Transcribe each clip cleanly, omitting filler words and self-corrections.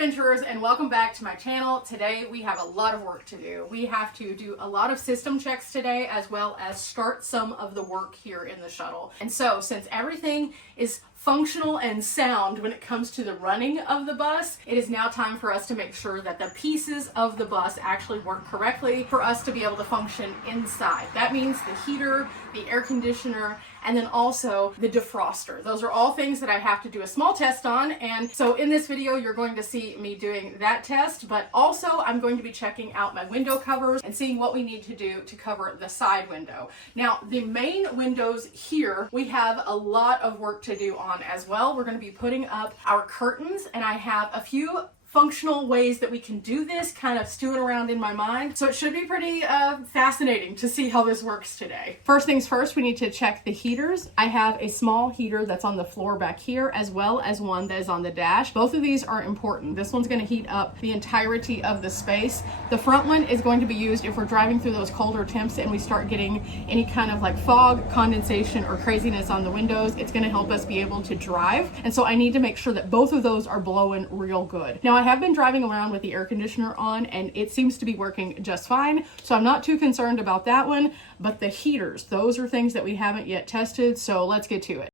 adventurers, and welcome back to my channel. Today we have a lot of work to do. We have to do a lot of system checks today, as well as start some of the work here in the shuttle. And so since everything is functional and sound when it comes to the running of the bus, it is now time for us to make sure that the pieces of the bus actually work correctly for us to be able to function inside. That means the heater, the air conditioner, and then also the defroster. Those are all things that I have to do a small test on, and so in this video you're going to see me doing that test, but also I'm going to be checking out my window covers and seeing what we need to do to cover the side window. Now, the main windows here, we have a lot of work to do on as well. We're going to be putting up our curtains, and I have a few functional ways that we can do this kind of stewing around in my mind. So it should be pretty fascinating to see how this works today. First things first, we need to check the heaters. I have a small heater that's on the floor back here, as well as one that is on the dash. Both of these are important. This one's going to heat up the entirety of the space. The front one is going to be used if we're driving through those colder temps and we start getting any kind of like fog, condensation, or craziness on the windows. It's going to help us be able to drive. And so I need to make sure that both of those are blowing real good. Now, I have been driving around with the air conditioner on, and it seems to be working just fine, so I'm not too concerned about that one. But the heaters, those are things that we haven't yet tested, so let's get to it.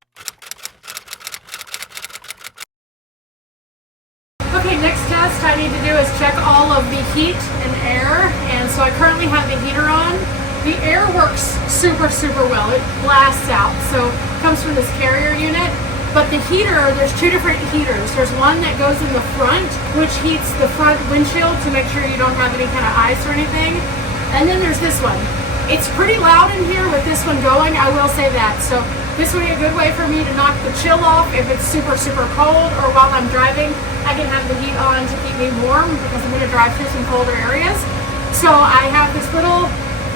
Okay, next test I need to do is check all of the heat and air, and so I currently have the heater on. The air works super well. It blasts out, so it comes from this carrier unit. But the heater, there's two different heaters. There's one that goes in the front, which heats the front windshield to make sure you don't have any kind of ice or anything. And then there's this one. It's pretty loud in here with this one going, I will say that. So this would be a good way for me to knock the chill off if it's super cold, or while I'm driving, I can have the heat on to keep me warm because I'm gonna drive through some colder areas. So I have this little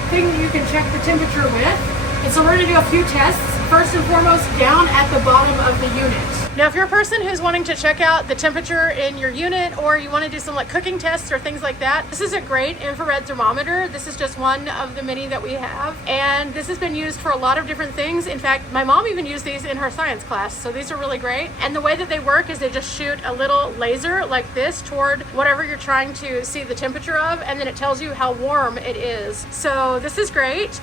thing that you can check the temperature with. And so we're gonna do a few tests. First and foremost, down at the bottom of the unit. Now, if you're a person who's wanting to check out the temperature in your unit, or you want to do some like cooking tests or things like that, this is a great infrared thermometer. This is just one of the many that we have, and this has been used for a lot of different things. In fact, my mom even used these in her science class, so these are really great. And the way that they work is they just shoot a little laser like this toward whatever you're trying to see the temperature of, and then it tells you how warm it is. So this is great.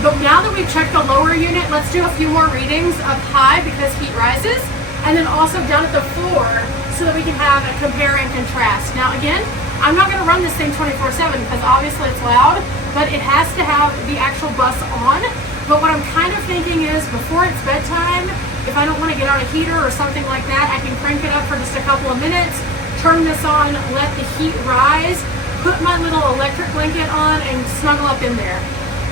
But now that we've checked the lower unit, let's do a few more readings up high because heat rises, and then also down at the floor so that we can have a compare and contrast. Now again, I'm not going to run this thing 24/7 because obviously it's loud, but it has to have the actual bus on. But what I'm kind of thinking is before it's bedtime, if I don't want to get on a heater or something like that, I can crank it up for just a couple of minutes, turn this on, let the heat rise, put my little electric blanket on, and snuggle up in there.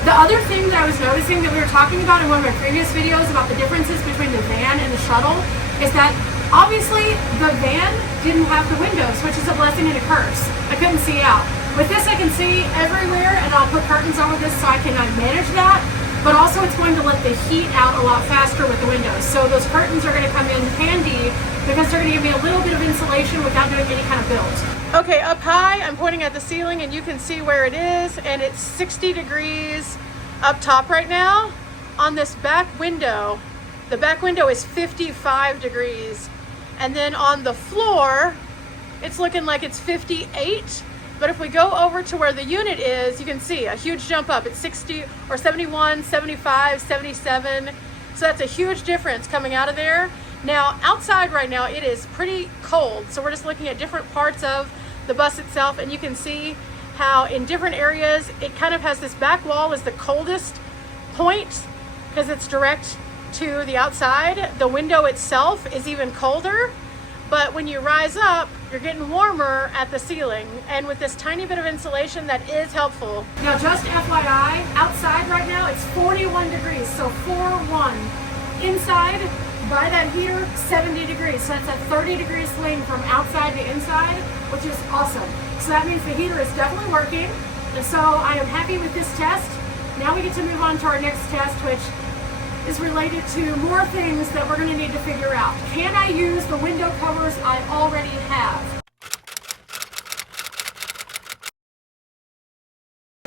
The other thing that I was noticing that we were talking about in one of my previous videos about the differences between the van and the shuttle is that obviously the van didn't have the windows, which is a blessing and a curse. I couldn't see out. With this I can see everywhere, and I'll put curtains over this so I can manage that, but also it's going to let the heat out a lot faster with the windows. So those curtains are going to come in handy because they're going to give me a little bit of insulation without doing any kind of build. Okay, up high, I'm pointing at the ceiling and you can see where it is, and it's 60 degrees up top right now. On this back window, the back window is 55 degrees. And then on the floor, it's looking like it's 58. But if we go over to where the unit is, you can see a huge jump up. It's 60 or 71, 75, 77. So that's a huge difference coming out of there. Now, outside right now, it is pretty cold. So we're just looking at different parts of the bus itself, and you can see how in different areas, it kind of has this back wall is the coldest point because it's direct to the outside. The window itself is even colder, but when you rise up, you're getting warmer at the ceiling. And with this tiny bit of insulation, that is helpful. Now, just FYI, outside right now, it's 41 degrees, so 4-1. Inside, by that heater, 70 degrees. So that's a 30 degree swing from outside to inside, which is awesome. So that means the heater is definitely working. And so I am happy with this test. Now we get to move on to our next test, which is related to more things that we're going to need to figure out. Can I use the window covers I already have?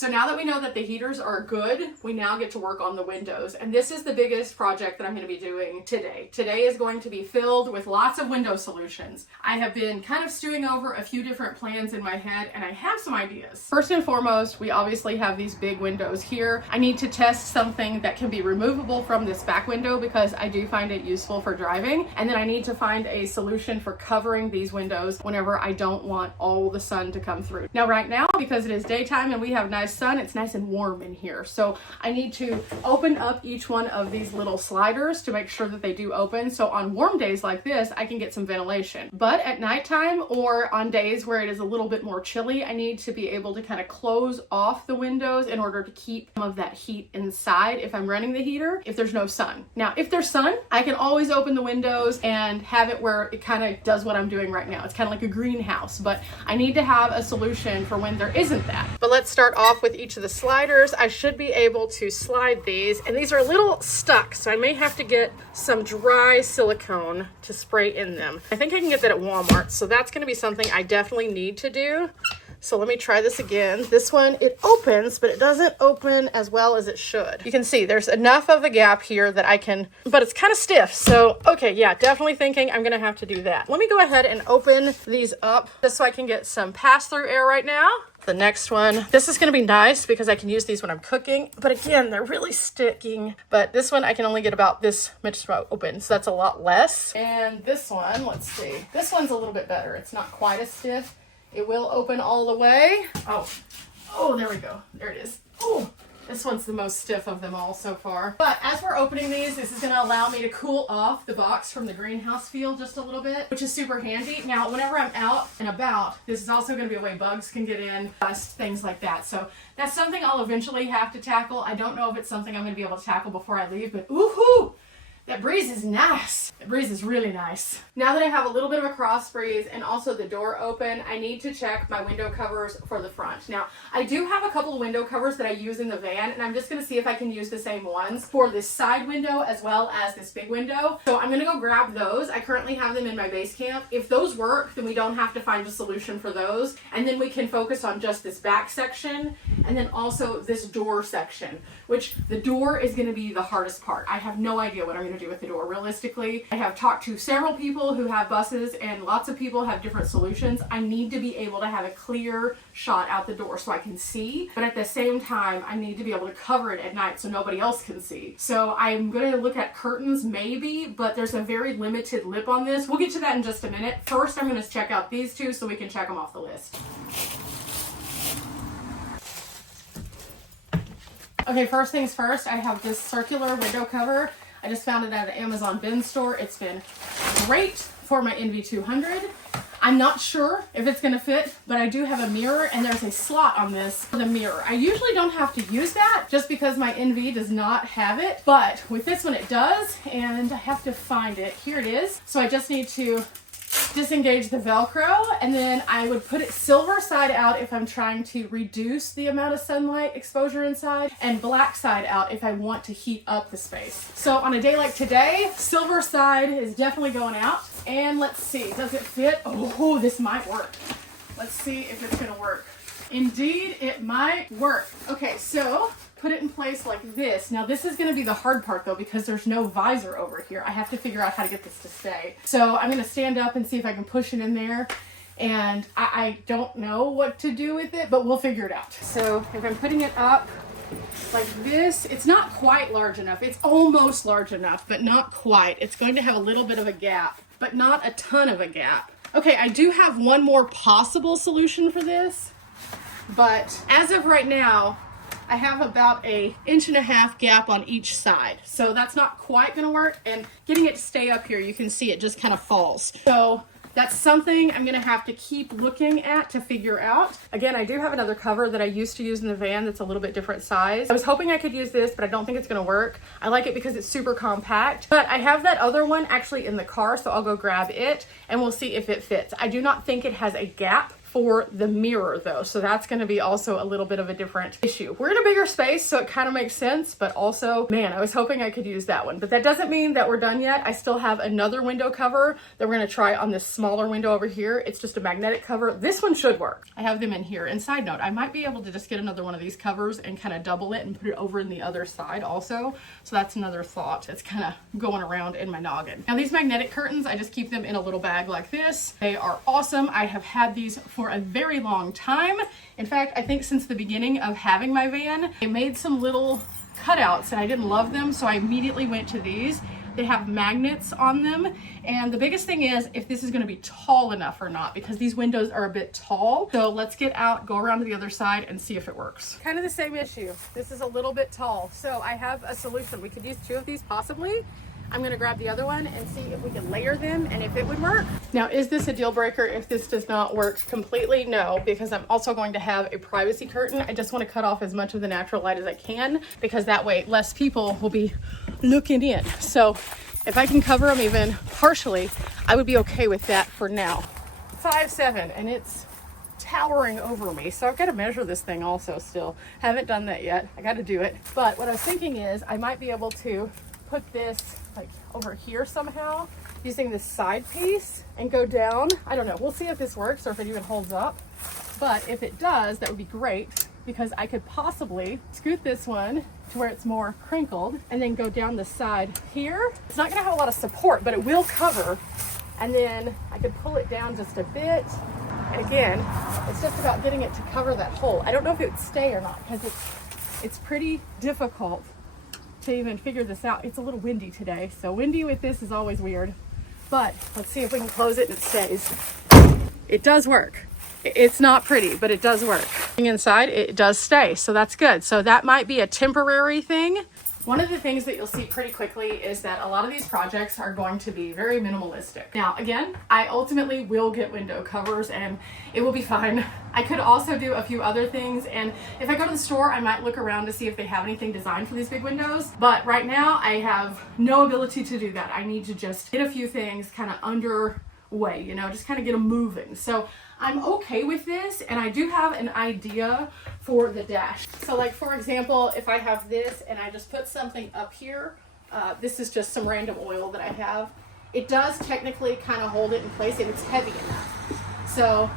So now that we know that the heaters are good, we now get to work on the windows. And this is the biggest project that I'm going to be doing today. Today is going to be filled with lots of window solutions. I have been kind of stewing over a few different plans in my head, and I have some ideas. First and foremost, we obviously have these big windows here. I need to test something that can be removable from this back window because I do find it useful for driving. And then I need to find a solution for covering these windows whenever I don't want all the sun to come through. Now, right now, because it is daytime and we have nice sun, it's nice and warm in here. So I need to open up each one of these little sliders to make sure that they do open. So on warm days like this, I can get some ventilation. But at nighttime or on days where it is a little bit more chilly, I need to be able to kind of close off the windows in order to keep some of that heat inside if I'm running the heater, if there's no sun. Now, if there's sun, I can always open the windows and have it where it kind of does what I'm doing right now. It's kind of like a greenhouse, but I need to have a solution for when there isn't that. But let's start off with each of the sliders. I should be able to slide these, and these are a little stuck, so I may have to get some dry silicone to spray in them. I think I can get that at Walmart, so that's going to be something I definitely need to do. So let me try this again. This one, it opens, but it doesn't open as well as it should. You can see there's enough of a gap here that I can, but it's kind of stiff. So, okay, yeah, definitely thinking I'm gonna have to do that. Let me go ahead and open these up just so I can get some pass-through air right now. The next one, this is gonna be nice because I can use these when I'm cooking, but again, they're really sticking. But this one, I can only get about this much open, so that's a lot less. And this one, let's see. This one's a little bit better. It's not quite as stiff. It will open all the way. Oh, there we go. There it is. Oh, this one's the most stiff of them all so far. But as we're opening these, this is gonna allow me to cool off the box from the greenhouse feel just a little bit, which is super handy. Now, whenever I'm out and about, this is also gonna be a way bugs can get in, dust, things like that. So that's something I'll eventually have to tackle. I don't know if it's something I'm gonna be able to tackle before I leave, but ooh-hoo! That breeze is nice. The breeze is really nice. Now that I have a little bit of a cross breeze and also the door open, I need to check my window covers for the front. Now, I do have a couple of window covers that I use in the van, and I'm just gonna see if I can use the same ones for this side window as well as this big window. So I'm gonna go grab those. I currently have them in my base camp. If those work, then we don't have to find a solution for those. And then we can focus on just this back section and then also this door section, which the door is gonna be the hardest part. I have no idea what I'm gonna do with the door. Realistically, I have talked to several people who have buses and lots of people have different solutions. I need to be able to have a clear shot out the door so I can see, but at the same time, I need to be able to cover it at night so nobody else can see. So I'm going to look at curtains maybe, but there's a very limited lip on this. We'll get to that in just a minute. First, I'm going to check out these two so we can check them off the list. Okay, first things first, I have this circular window cover. I just found it at an Amazon bin store. It's been great for my NV200. I'm not sure if it's gonna fit, but I do have a mirror and there's a slot on this for the mirror. I usually don't have to use that just because my NV does not have it, but with this one it does, and I have to find it. Here it is. So I just need to disengage the Velcro, and then I would put it silver side out if I'm trying to reduce the amount of sunlight exposure inside, and black side out if I want to heat up the space. So on a day like today, silver side is definitely going out. And let's see, does it fit? Oh, this might work. Let's see if it's gonna work. Indeed, it might work. Okay, so put it in place like this. Now this is gonna be the hard part though, because there's no visor over here. I have to figure out how to get this to stay. So I'm gonna stand up and see if I can push it in there. And I don't know what to do with it, but we'll figure it out. So if I'm putting it up like this, it's not quite large enough. It's almost large enough, but not quite. It's going to have a little bit of a gap, but not a ton of a gap. Okay, I do have one more possible solution for this, but as of right now, I have about an 1.5 inch gap on each side. So that's not quite gonna work, and getting it to stay up here, you can see it just kind of falls. So that's something I'm gonna have to keep looking at to figure out. Again, I do have another cover that I used to use in the van that's a little bit different size. I was hoping I could use this, but I don't think it's gonna work. I like it because it's super compact, but I have that other one actually in the car, so I'll go grab it and we'll see if it fits. I do not think it has a gap for the mirror though. So that's gonna be also a little bit of a different issue. We're in a bigger space, so it kind of makes sense, but also, man, I was hoping I could use that one. But that doesn't mean that we're done yet. I still have another window cover that we're gonna try on this smaller window over here. It's just a magnetic cover. This one should work. I have them in here. And side note, I might be able to just get another one of these covers and kind of double it and put it over in the other side also. So that's another thought that's kind of going around in my noggin. Now these magnetic curtains, I just keep them in a little bag like this. They are awesome. I have had these for a very long time. In fact, I think since the beginning of having my van, I made some little cutouts and I didn't love them, so I immediately went to these. They have magnets on them, and the biggest thing is if this is going to be tall enough or not, because these windows are a bit tall. So let's get out, go around to the other side and see if it works. Kind of the same issue. This is a little bit tall, so I have a solution. We could use two of these possibly. I'm going to grab the other one and see if we can layer them and if it would work. Now, is this a deal breaker if this does not work completely? No, because I'm also going to have a privacy curtain. I just want to cut off as much of the natural light as I can, because that way less people will be looking in. So if I can cover them even partially, I would be okay with that for now. 5'7", and it's towering over me. So I've got to measure this thing also still. Haven't done that yet. I got to do it. But what I was thinking is I might be able to put this like over here somehow using this side piece and go down. I don't know. We'll see if this works or if it even holds up. But if it does, that would be great, because I could possibly scoot this one to where it's more crinkled and then go down the side here. It's not going to have a lot of support, but it will cover. And then I could pull it down just a bit. And again, it's just about getting it to cover that hole. I don't know if it would stay or not, because it's pretty difficult to even figure this out. It's a little windy today, so windy with this is always weird. But let's see if we can close it and it stays. It does work. It's not pretty, but it does work. Inside, it does stay, so that's good. So that might be a temporary thing. One of the things that you'll see pretty quickly is that a lot of these projects are going to be very minimalistic. Now, again, I ultimately will get window covers and it will be fine. I could also do a few other things, and if I go to the store, I might look around to see if they have anything designed for these big windows. But right now, I have no ability to do that. I need to just get a few things kind of underway, you know, just kind of get them moving. So I'm okay with this, and I do have an idea for the dash. So like, for example, if I have this and I just put something up here, this is just some random oil that I have. It does technically kind of hold it in place, and it's heavy enough. So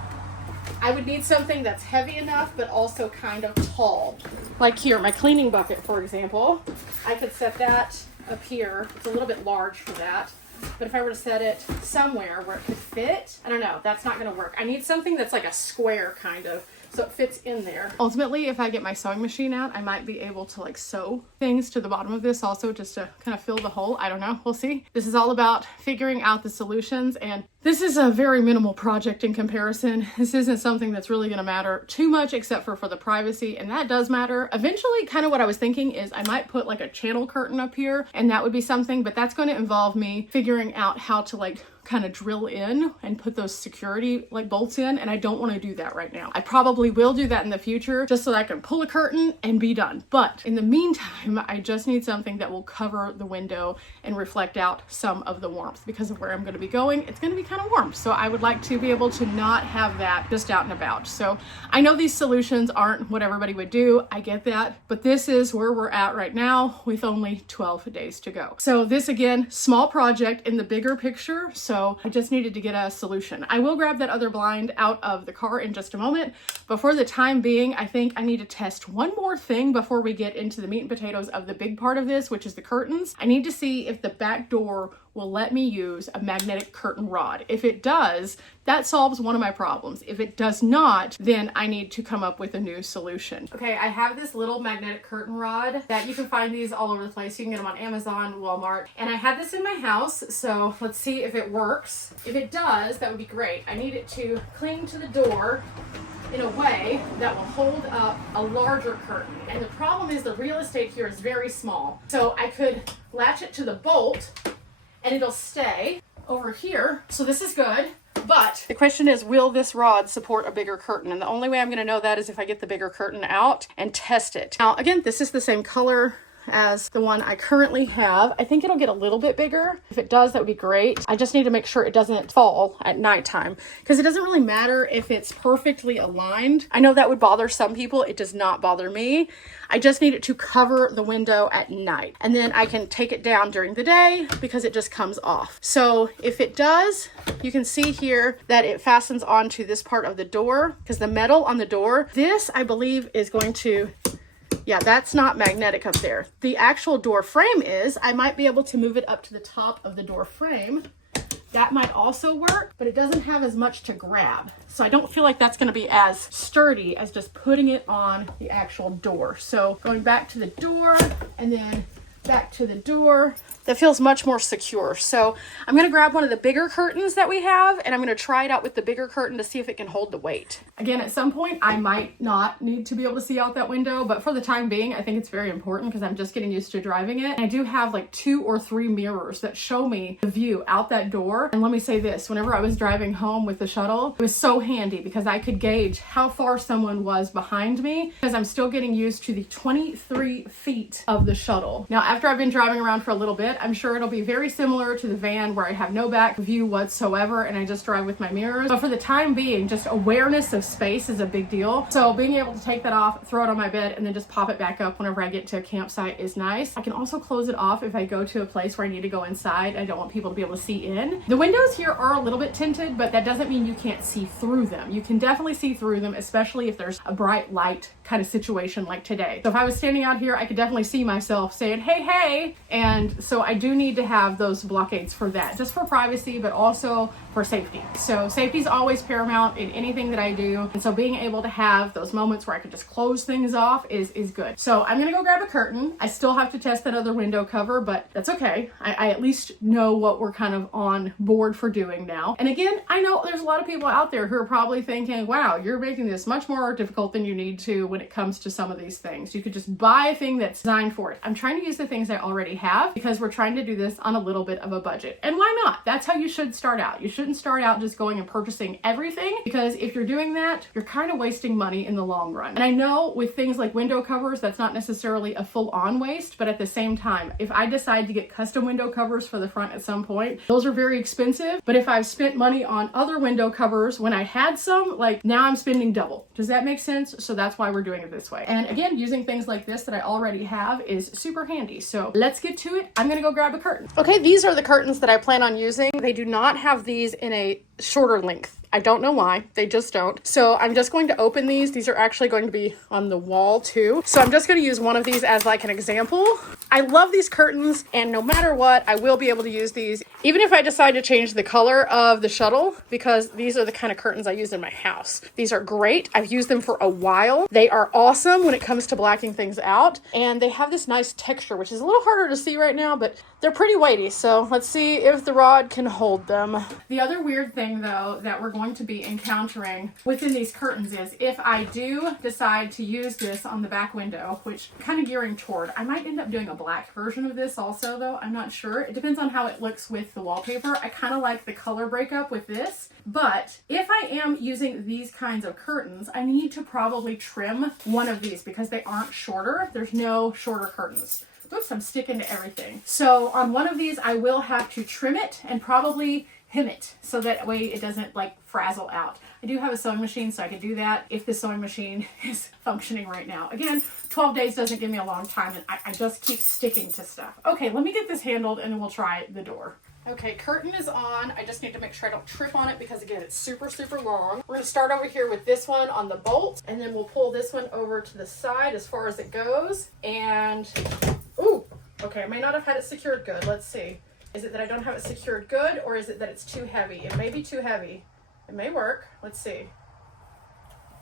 I would need something that's heavy enough, but also kind of tall. Like here, my cleaning bucket, for example, I could set that up here. It's a little bit large for that. But if I were to set it somewhere where it could fit, I don't know, that's not going to work. I need something that's like a square kind of, so it fits in there. Ultimately, if I get my sewing machine out, I might be able to like sew things to the bottom of this also, just to kind of fill the hole. I don't know, we'll see. This is all about figuring out the solutions, and this is a very minimal project in comparison. This isn't something that's really going to matter too much, except for the privacy, and that does matter. Eventually, kind of what I was thinking is I might put like a channel curtain up here, and that would be something, but that's going to involve me figuring out how to like kind of drill in and put those security like bolts in, and I don't want to do that right now. I probably will do that in the future just so that I can pull a curtain and be done. But in the meantime, I just need something that will cover the window and reflect out some of the warmth, because of where I'm going to be going. It's going to be kind of warm, so I would like to be able to not have that just out and about. So I know these solutions aren't what everybody would do, I get that, but this is where we're at right now with only 12 days to go. So this, again, small project in the bigger picture, so I just needed to get a solution. I will grab that other blind out of the car in just a moment, but for the time being, I think I need to test one more thing before we get into the meat and potatoes of the big part of this, which is the curtains. I need to see if the back door will let me use a magnetic curtain rod. If it does, that solves one of my problems. If it does not, then I need to come up with a new solution. Okay, I have this little magnetic curtain rod that you can find these all over the place. You can get them on Amazon, Walmart, and I had this in my house, so let's see if it works. If it does, that would be great. I need it to cling to the door in a way that will hold up a larger curtain. And the problem is the real estate here is very small. So I could latch it to the bolt and it'll stay over here. So this is good. But the question is, will this rod support a bigger curtain? And the only way I'm going to know that is if I get the bigger curtain out and test it. Now, again, this is the same color as the one I currently have. I think it'll get a little bit bigger. If it does, that would be great. I just need to make sure it doesn't fall at nighttime, because it doesn't really matter if it's perfectly aligned. I know that would bother some people. It does not bother me. I just need it to cover the window at night, and then I can take it down during the day because it just comes off. So if it does, you can see here that it fastens onto this part of the door, because the metal on the door, this I believe is going to, yeah, that's not magnetic up there. The actual door frame is. I might be able to move it up to the top of the door frame. That might also work, but it doesn't have as much to grab. So I don't feel like that's gonna be as sturdy as just putting it on the actual door. So going back to the door and then back to the door, that feels much more secure. So I'm gonna grab one of the bigger curtains that we have, and I'm gonna try it out with the bigger curtain to see if it can hold the weight. Again, at some point I might not need to be able to see out that window, but for the time being, I think it's very important because I'm just getting used to driving it. And I do have like 2 or 3 mirrors that show me the view out that door. And let me say this, whenever I was driving home with the shuttle, it was so handy because I could gauge how far someone was behind me, because I'm still getting used to the 23 feet of the shuttle. Now, after I've been driving around for a little bit, I'm sure it'll be very similar to the van where I have no back view whatsoever and I just drive with my mirrors. But for the time being, just awareness of space is a big deal. So being able to take that off, throw it on my bed, and then just pop it back up whenever I get to a campsite is nice. I can also close it off if I go to a place where I need to go inside. I don't want people to be able to see in. The windows here are a little bit tinted, but that doesn't mean you can't see through them. You can definitely see through them, especially if there's a bright light kind of situation like today. So if I was standing out here, I could definitely see myself saying, hey, hey. And so I do need to have those blockades for that, just for privacy, but also for safety. So safety is always paramount in anything that I do. And so being able to have those moments where I can just close things off is good. So I'm gonna go grab a curtain. I still have to test that other window cover, but that's okay. I at least know what we're kind of on board for doing now. And again, I know there's a lot of people out there who are probably thinking, wow, you're making this much more difficult than you need to when it comes to some of these things. You could just buy a thing that's designed for it. I'm trying to use the things I already have because we're trying to do this on a little bit of a budget. And why not? That's how you should start out. You shouldn't start out just going and purchasing everything, because if you're doing that, you're kind of wasting money in the long run. And I know with things like window covers, that's not necessarily a full-on waste, but at the same time, if I decide to get custom window covers for the front at some point, those are very expensive. But if I've spent money on other window covers when I had some, like now I'm spending double. Does that make sense? So that's why we're doing it this way. And again, using things like this that I already have is super handy. So let's get to it. I'm gonna go grab a curtain. Okay, these are the curtains that I plan on using. They do not have these in a shorter length. I don't know why, they just don't. So I'm just going to open these. These are actually going to be on the wall too. So I'm just going to use one of these as like an example. I love these curtains, and no matter what, I will be able to use these, even if I decide to change the color of the shuttle, because these are the kind of curtains I use in my house. These are great. I've used them for a while. They are awesome when it comes to blacking things out, and they have this nice texture, which is a little harder to see right now, but they're pretty weighty. So let's see if the rod can hold them. The other weird thing though that we're going to be encountering within these curtains is if I do decide to use this on the back window, which I'm kind of gearing toward, I might end up doing a black version of this also though. I'm not sure. It depends on how it looks with the wallpaper. I kind of like the color breakup with this, but if I am using these kinds of curtains, I need to probably trim one of these because they aren't shorter. There's no shorter curtains. Oops, I'm sticking to everything. So on one of these, I will have to trim it and probably hem it so that way it doesn't like frazzle out. I do have a sewing machine, so I could do that if the sewing machine is functioning right now. Again, 12 days doesn't give me a long time, and I just keep sticking to stuff. Okay, let me get this handled and then we'll try the door. Okay, curtain is on. I just need to make sure I don't trip on it because again, it's super, super long. We're gonna start over here with this one on the bolt, and then we'll pull this one over to the side as far as it goes. And, ooh, okay, I may not have had it secured good. Let's see. Is it that I don't have it secured good, or is it that it's too heavy? It may be too heavy. It may work. Let's see.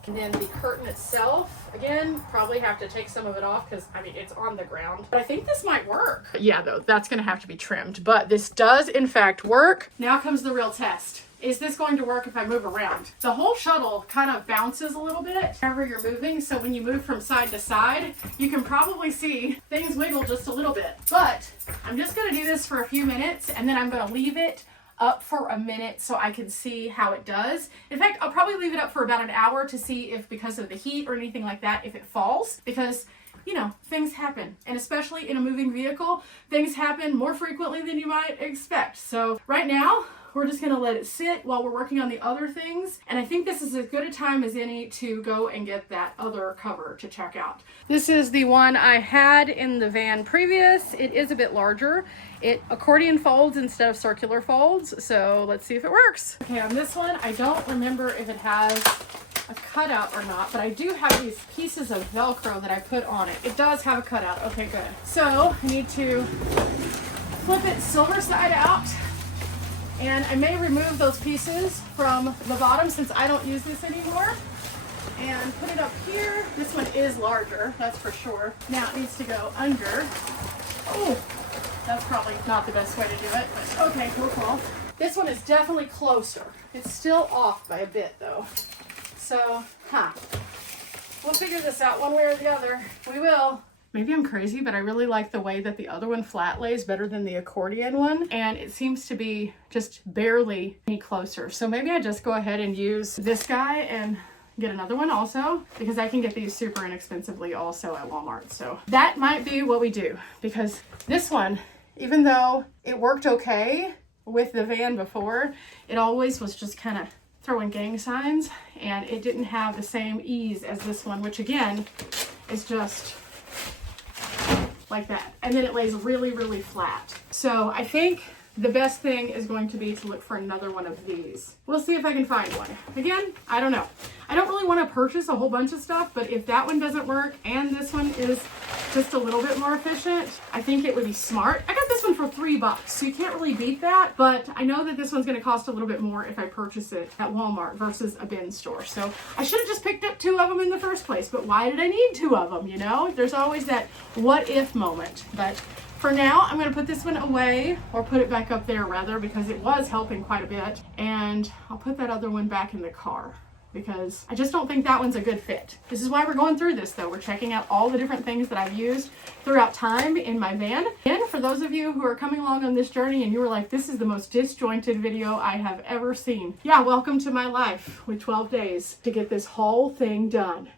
And then the curtain itself, again, probably have to take some of it off because, I mean, it's on the ground. But I think this might work. Yeah, though, that's going to have to be trimmed. But this does, in fact, work. Now comes the real test. Is this going to work if I move around? The whole shuttle kind of bounces a little bit whenever you're moving. So when you move from side to side, you can probably see things wiggle just a little bit. But I'm just going to do this for a few minutes, and then I'm going to leave it up for a minute so I can see how it does. In fact, I'll probably leave it up for about an hour to see if, because of the heat or anything like that, if it falls. Because you know, things happen. And especially in a moving vehicle, things happen more frequently than you might expect. So right now, we're just gonna let it sit while we're working on the other things. And I think this is as good a time as any to go and get that other cover to check out. This is the one I had in the van previous. It is a bit larger. It accordion folds instead of circular folds. So let's see if it works. Okay, on this one, I don't remember if it has a cutout or not, but I do have these pieces of Velcro that I put on it. It does have a cutout. Okay, good. So I need to flip it silver side out. And I may remove those pieces from the bottom since I don't use this anymore. And put it up here. This one is larger, that's for sure. Now it needs to go under. Oh, that's probably not the best way to do it, but okay, cool. This one is definitely closer. It's still off by a bit though. So, we'll figure this out one way or the other. We will. Maybe I'm crazy, but I really like the way that the other one flat lays better than the accordion one. And it seems to be just barely any closer. So maybe I just go ahead and use this guy and get another one also, because I can get these super inexpensively also at Walmart. So that might be what we do, because this one, even though it worked okay with the van before, it always was just kind of throwing gang signs, and it didn't have the same ease as this one, which again is just like that. And then it lays really, really flat. So I think the best thing is going to be to look for another one of these. We'll see if I can find one. Again, I don't know. I don't really want to purchase a whole bunch of stuff, but if that one doesn't work and this one is just a little bit more efficient, I think it would be smart. I got this one for $3, so you can't really beat that, but I know that this one's going to cost a little bit more if I purchase it at Walmart versus a bin store. So I should have just picked up 2 of them in the first place, but why did I need 2 of them, you know? There's always that what if moment. But for now, I'm going to put this one away, or put it back up there rather, because it was helping quite a bit. And I'll put that other one back in the car, because I just don't think that one's a good fit. This is why we're going through this though. We're checking out all the different things that I've used throughout time in my van. And for those of you who are coming along on this journey and you were like, this is the most disjointed video I have ever seen. Yeah, welcome to my life with 12 days to get this whole thing done.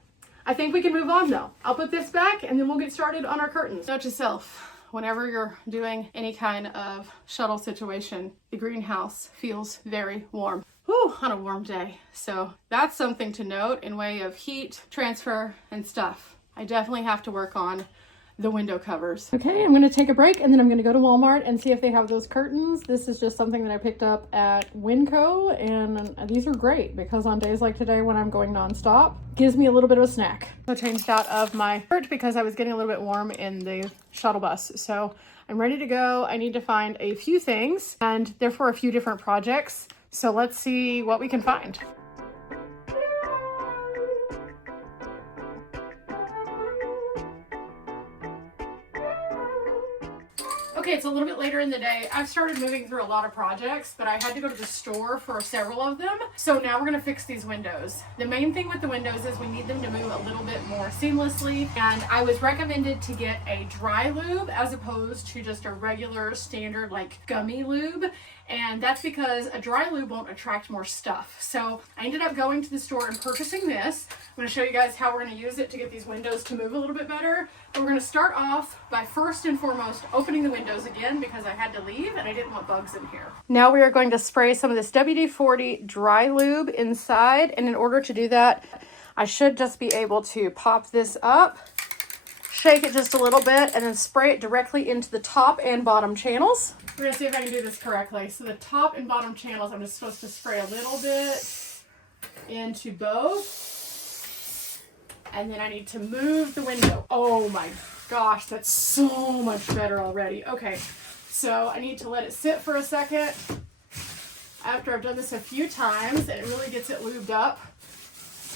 I think we can move on though. I'll put this back and then we'll get started on our curtains. Note to self, whenever you're doing any kind of shuttle situation, the greenhouse feels very warm. Whew, on a warm day. So that's something to note in way of heat transfer and stuff. I definitely have to work on the window covers. Okay, I'm gonna take a break and then I'm gonna go to Walmart and see if they have those curtains. This is just something that I picked up at Winco, and these are great because on days like today when I'm going nonstop, gives me a little bit of a snack. I changed out of my shirt because I was getting a little bit warm in the shuttle bus. So I'm ready to go. I need to find a few things, and they're for a few different projects. So let's see what we can find. Okay, it's a little bit later in the day. I've started moving through a lot of projects, but I had to go to the store for several of them. So now we're gonna fix these windows. The main thing with the windows is we need them to move a little bit more seamlessly. And I was recommended to get a dry lube as opposed to just a regular standard like gummy lube. And that's because a dry lube won't attract more stuff. So I ended up going to the store and purchasing this. I'm gonna show you guys how we're gonna use it to get these windows to move a little bit better. But we're gonna start off by first and foremost opening the windows again because I had to leave and I didn't want bugs in here. Now we are going to spray some of this WD-40 dry lube inside. And in order to do that, I should just be able to pop this up, shake it just a little bit, and then spray it directly into the top and bottom channels. We're gonna see if I can do this correctly. So the top and bottom channels, I'm just supposed to spray a little bit into both. And then I need to move the window. Oh my gosh, that's so much better already. Okay, so I need to let it sit for a second after I've done this a few times, and it really gets it lubed up.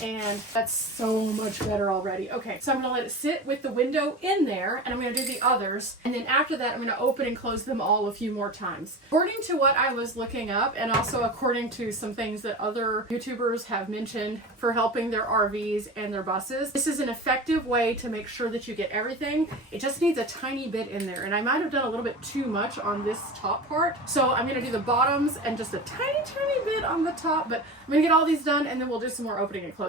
And that's so much better already. Okay, so I'm gonna let it sit with the window in there, and I'm gonna do the others. And then after that, I'm gonna open and close them all a few more times. According to what I was looking up, and also according to some things that other YouTubers have mentioned for helping their RVs and their buses, this is an effective way to make sure that you get everything. It just needs a tiny bit in there. And I might have done a little bit too much on this top part. So I'm gonna do the bottoms and just a tiny, tiny bit on the top, but I'm gonna get all these done and then we'll do some more opening and closing.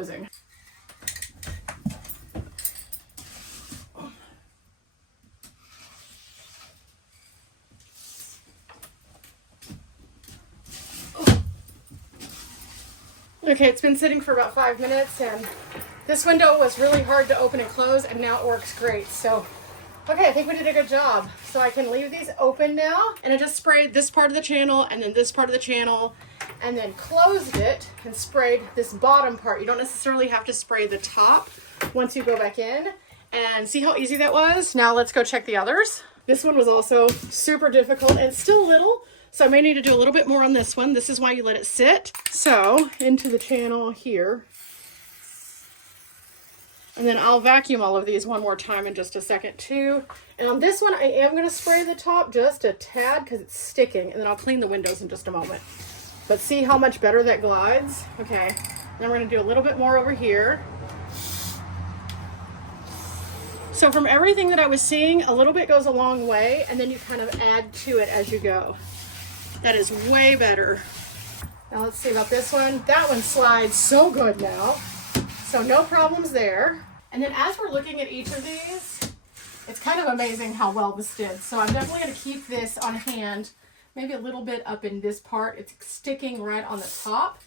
Okay, it's been sitting for about 5 minutes, and this window was really hard to open and close, and now it works great. So, okay, I think we did a good job. So I can leave these open now, and I just sprayed this part of the channel and then this part of the channel, and then closed it and sprayed this bottom part. You don't necessarily have to spray the top once you go back in. And see how easy that was? Now let's go check the others. This one was also super difficult and still little, so I may need to do a little bit more on this one. This is why you let it sit. So into the channel here. And then I'll vacuum all of these one more time in just a second too. And on this one, I am gonna spray the top just a tad because it's sticking, and then I'll clean the windows in just a moment. But see how much better that glides? Okay, then we're gonna do a little bit more over here. So from everything that I was seeing, a little bit goes a long way, and then you kind of add to it as you go. That is way better. Now let's see about this one. That one slides so good now. So no problems there. And then as we're looking at each of these, it's kind of amazing how well this did. So I'm definitely gonna keep this on hand, maybe a little bit up in this part. It's sticking right on the top.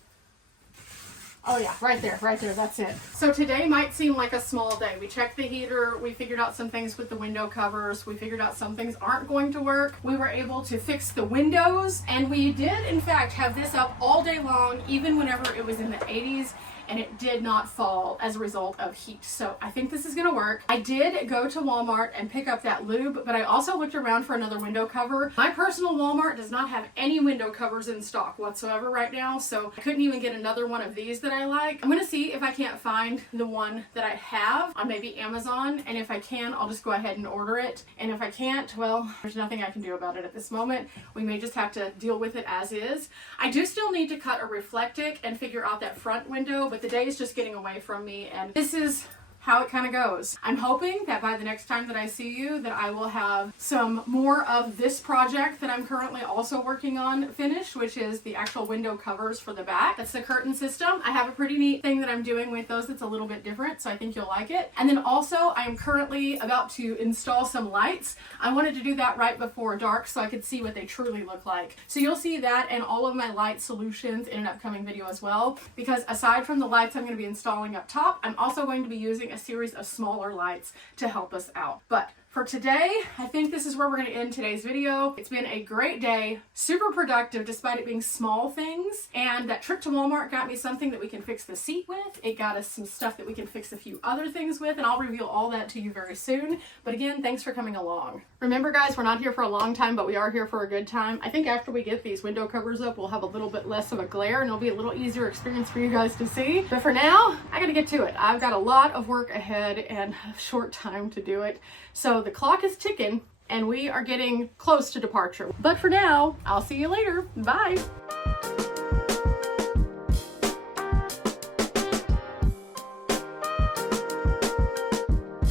Oh yeah, right there, that's it. So today might seem like a small day. We checked the heater, we figured out some things with the window covers, we figured out some things aren't going to work. We were able to fix the windows, and we did in fact have this up all day long, even whenever it was in the 80s. And it did not fall as a result of heat. So I think this is gonna work. I did go to Walmart and pick up that lube, but I also looked around for another window cover. My personal Walmart does not have any window covers in stock whatsoever right now, so I couldn't even get another one of these that I like. I'm gonna see if I can't find the one that I have on maybe Amazon, and if I can, I'll just go ahead and order it. And if I can't, well, there's nothing I can do about it at this moment. We may just have to deal with it as is. I do still need to cut a reflectic and figure out that front window, but the day is just getting away from me, and this is how it kind of goes. I'm hoping that by the next time that I see you, that I will have some more of this project that I'm currently also working on finished, which is the actual window covers for the back. That's the curtain system. I have a pretty neat thing that I'm doing with those that's a little bit different, so I think you'll like it. And then also, I am currently about to install some lights. I wanted to do that right before dark so I could see what they truly look like. So you'll see that and all of my light solutions in an upcoming video as well, because aside from the lights I'm going to be installing up top, I'm also going to be using a series of smaller lights to help us out. But for today, I think this is where we're going to end today's video. It's been a great day, super productive despite it being small things, and that trip to Walmart got me something that we can fix the seat with. It got us some stuff that we can fix a few other things with, and I'll reveal all that to you very soon. But again, thanks for coming along. Remember guys, we're not here for a long time, but we are here for a good time. I think after we get these window covers up, we'll have a little bit less of a glare, and it'll be a little easier experience for you guys to see. But for now, I gotta get to it. I've got a lot of work ahead and a short time to do it. So the clock is ticking and we are getting close to departure. But for now, I'll see you later. Bye.